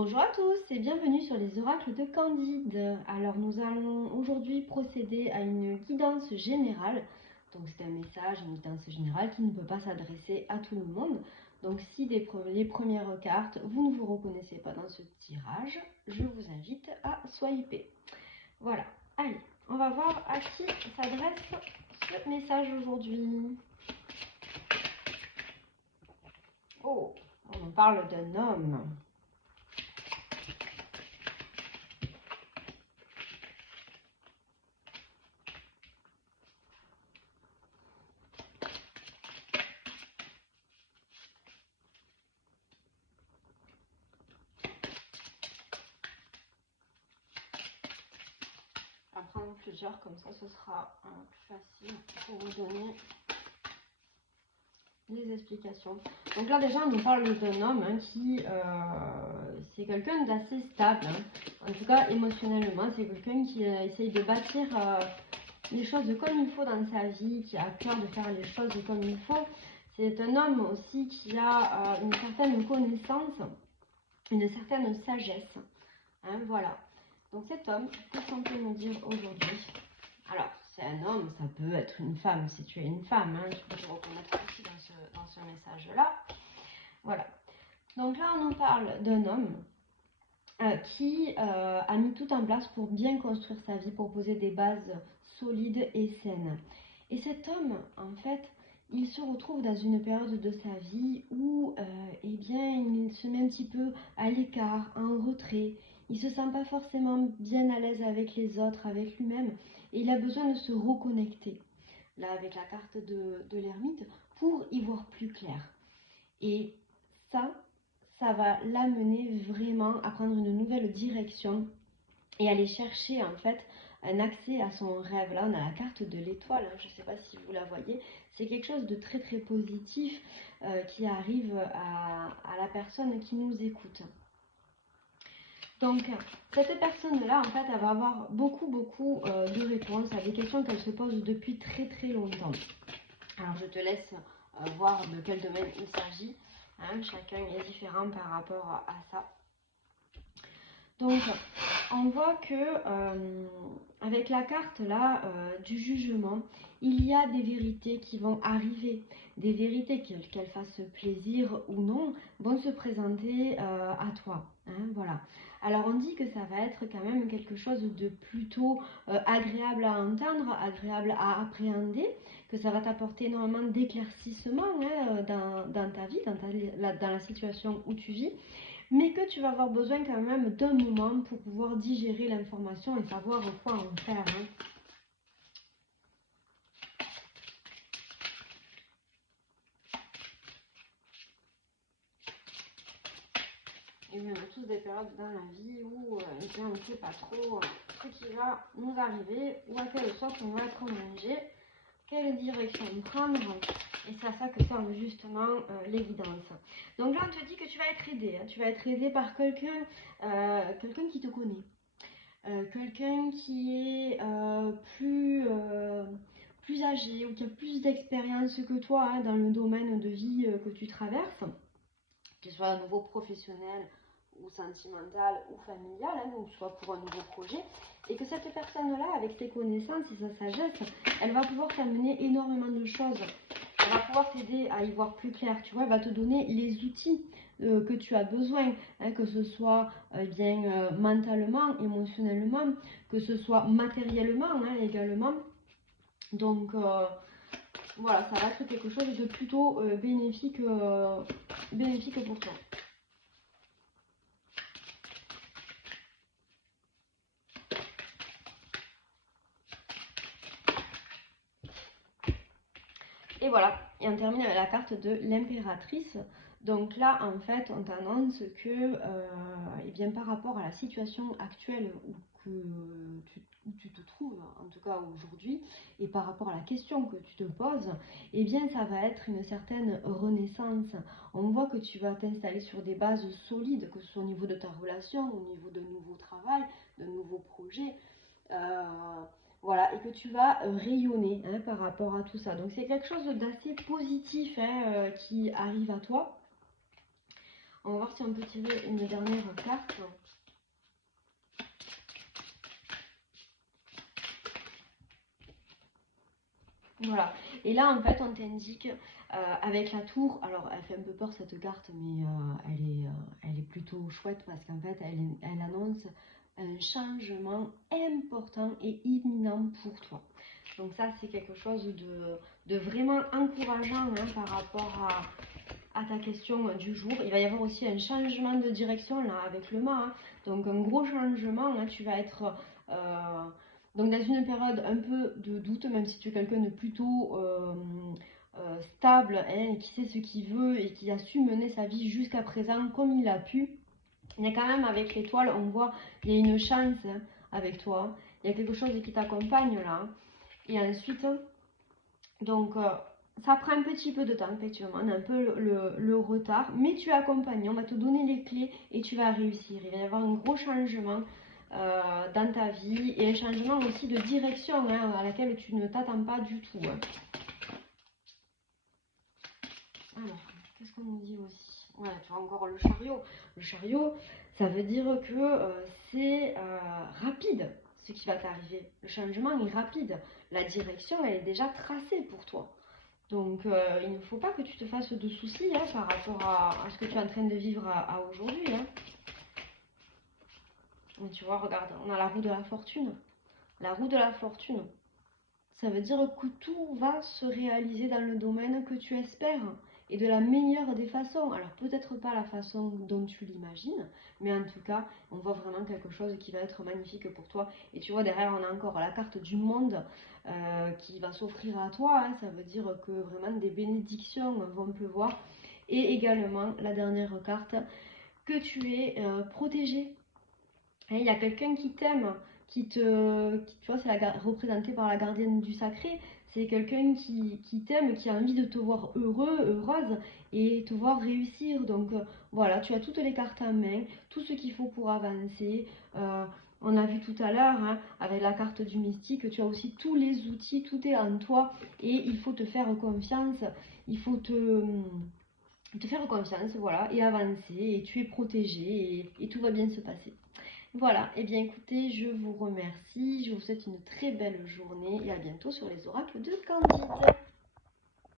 Bonjour à tous et bienvenue sur les oracles de Candide. Alors nous allons aujourd'hui procéder à une guidance générale. Donc c'est un message, une guidance générale qui ne peut pas s'adresser à tout le monde. Donc si les premières cartes, vous ne vous reconnaissez pas dans ce tirage, je vous invite à swiper. Voilà, allez, on va voir à qui s'adresse ce message aujourd'hui. Oh, on parle d'un homme. On va prendre plusieurs, comme ça ce sera plus facile pour vous donner les explications. Donc là déjà on nous parle d'un homme qui c'est quelqu'un d'assez stable, en tout cas émotionnellement. C'est quelqu'un qui essaye de bâtir les choses comme il faut dans sa vie, qui a cœur de faire les choses comme il faut. C'est un homme aussi qui a une certaine connaissance, une certaine sagesse. Voilà. Donc cet homme, qu'est-ce qu'on peut nous dire aujourd'hui? Alors, c'est un homme, ça peut être une femme si tu es une femme, tu peux te reconnaître aussi dans ce message-là. Voilà. Donc là, on nous parle d'un homme qui a mis tout en place pour bien construire sa vie, pour poser des bases solides et saines. Et cet homme, en fait, il se retrouve dans une période de sa vie où eh bien, il se met un petit peu à l'écart, en retrait. Il ne se sent pas forcément bien à l'aise avec les autres, avec lui-même. Et il a besoin de se reconnecter, là, avec la carte de l'ermite, pour y voir plus clair. Et ça va l'amener vraiment à prendre une nouvelle direction et aller chercher en fait un accès à son rêve. Là, on a la carte de l'étoile, je ne sais pas si vous la voyez. C'est quelque chose de très très positif qui arrive à la personne qui nous écoute. Donc, cette personne-là, en fait, elle va avoir beaucoup de réponses à des questions qu'elle se pose depuis très très longtemps. Alors, je te laisse voir de quel domaine il s'agit. Chacun est différent par rapport à ça. Donc, on voit que avec la carte là du jugement, il y a des vérités qui vont arriver, des vérités qu'elles fassent plaisir ou non, vont se présenter à toi. Voilà. Alors on dit que ça va être quand même quelque chose de plutôt agréable à entendre, agréable à appréhender, que ça va t'apporter énormément d'éclaircissement dans ta vie, dans la situation où tu vis, mais que tu vas avoir besoin quand même d'un moment pour pouvoir digérer l'information et savoir quoi en faire. Et oui, on a tous des périodes dans la vie où on ne sait pas trop ce qui va nous arriver ou à quelle sorte on va être mangé, quelle direction prendre. Et c'est à ça que servent justement l'évidence. Donc là, on te dit que tu vas être aidé. Tu vas être aidé par quelqu'un qui te connaît. Quelqu'un qui est plus âgé ou qui a plus d'expérience que toi dans le domaine de vie que tu traverses, qu'il soit à nouveau professionnel ou sentimental ou familial, ou soit pour un nouveau projet, et que cette personne-là, avec ses connaissances et sa sagesse, elle va pouvoir t'amener énormément de choses. Elle va pouvoir t'aider à y voir plus clair, tu vois, elle va te donner les outils que tu as besoin, que ce soit mentalement, émotionnellement, que ce soit matériellement également. Donc voilà, ça va être quelque chose de plutôt bénéfique pour toi. Et voilà, et on termine avec la carte de l'impératrice. Donc là, en fait, on t'annonce que, eh bien, par rapport à la situation actuelle où tu te trouves, en tout cas aujourd'hui, et par rapport à la question que tu te poses, eh bien, ça va être une certaine renaissance. On voit que tu vas t'installer sur des bases solides, que ce soit au niveau de ta relation, au niveau de nouveaux travail, de nouveaux projets. Voilà, et que tu vas rayonner par rapport à tout ça. Donc c'est quelque chose d'assez positif qui arrive à toi. On va voir si on peut tirer une dernière carte. Voilà, et là en fait on t'indique avec la tour, alors elle fait un peu peur cette carte, mais elle est plutôt chouette parce qu'en fait elle annonce un changement important et imminent pour toi. Donc ça c'est quelque chose de vraiment encourageant hein, par rapport à ta question du jour. Il va y avoir aussi un changement de direction là avec le mât, hein. Donc un gros changement, hein. Tu vas être donc dans une période un peu de doute, même si tu es quelqu'un de plutôt stable, hein, et qui sait ce qu'il veut et qui a su mener sa vie jusqu'à présent comme il a pu. Il y a quand même avec l'étoile, on voit, il y a une chance hein, avec toi. Il y a quelque chose qui t'accompagne là. Et ensuite, donc ça prend un petit peu de temps, effectivement, on a un peu le retard, mais tu es accompagné, on va te donner les clés et tu vas réussir. Il va y avoir un gros changement dans ta vie et un changement aussi de direction hein, à laquelle tu ne t'attends pas du tout. Hein. Alors, qu'est-ce qu'on nous dit aussi? Ouais, tu vois encore le chariot. Le chariot, ça veut dire que c'est rapide ce qui va t'arriver. Le changement est rapide. La direction, elle est déjà tracée pour toi. Donc, il ne faut pas que tu te fasses de soucis hein, par rapport à ce que tu es en train de vivre à aujourd'hui. Hein. Mais tu vois, regarde, on a la roue de la fortune. La roue de la fortune, ça veut dire que tout va se réaliser dans le domaine que tu espères et de la meilleure des façons. Alors peut-être pas la façon dont tu l'imagines, mais en tout cas, on voit vraiment quelque chose qui va être magnifique pour toi. Et tu vois, derrière, on a encore la carte du monde qui va s'offrir à toi. Hein. Ça veut dire que vraiment des bénédictions vont pleuvoir. Et également, la dernière carte, que tu es protégé. Il y a quelqu'un qui t'aime, tu vois, c'est représenté par la gardienne du sacré. C'est quelqu'un qui t'aime, qui a envie de te voir heureux, heureuse et te voir réussir. Donc voilà, tu as toutes les cartes en main, tout ce qu'il faut pour avancer. On a vu tout à l'heure, hein, avec la carte du mystique, tu as aussi tous les outils, tout est en toi et il faut te faire confiance. Il faut te faire confiance, voilà, et avancer, et tu es protégé, et tout va bien se passer. Voilà, et bien écoutez, je vous remercie, je vous souhaite une très belle journée, et à bientôt sur les oracles de Candide.